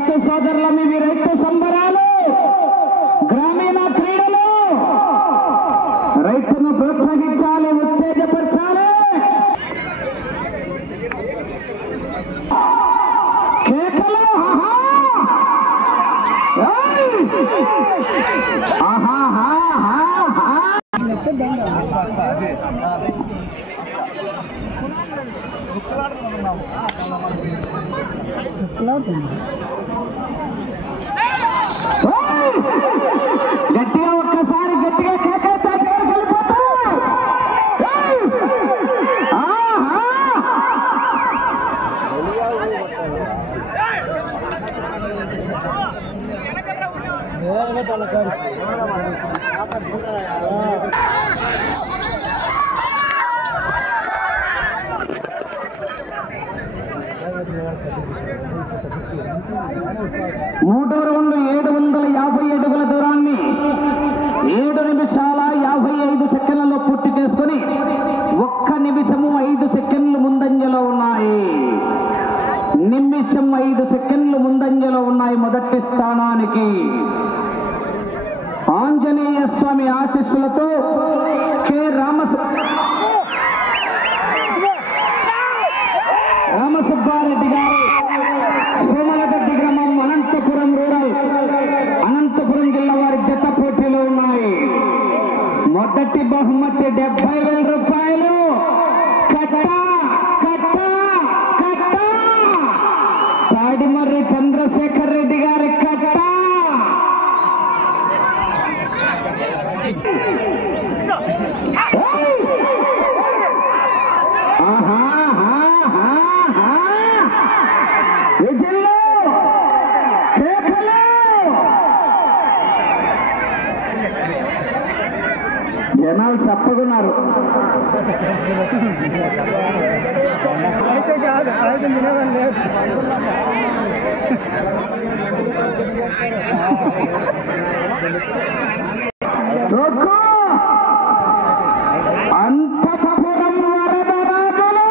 రైతు సోదరుల మీ రైతు సంబరాలు గ్రామీణ క్రీడలు రైతును ప్రోత్సహించాలి, ఉత్తేజపరచాలి. కేకలు గట్టిగా ఒక్కసారి గట్టిగా కేకేస్తే మూడో రౌండ్ 750 అడుగుల దూరాన్ని 7 నిమిషాల 55 సెకండ్లలో పూర్తి చేసుకుని 1 నిమిషము 5 సెకండ్లు ముందంజలో ఉన్నాయి. నిమిషం 5 సెకండ్లు ముందంజలో ఉన్నాయి. మొదటి స్థానానికి ఆంజనేయ స్వామి ఆశీస్సులతో కె రామసుబ్బారెడ్డి గారు, సోమలగడ్డి గ్రామం, అనంతపురం రూరల్, అనంతపురం జిల్లా వారి జత పోటీలో ఉన్నాయి. మొదటి బహుమతి 70,000 రూపాయలు. తాడిమర్రి చంద్రశేఖర్ రెడ్డి గారి కట్ట. జనాలు చప్పగున్నారు. అంతఃపురం వరదరాజులు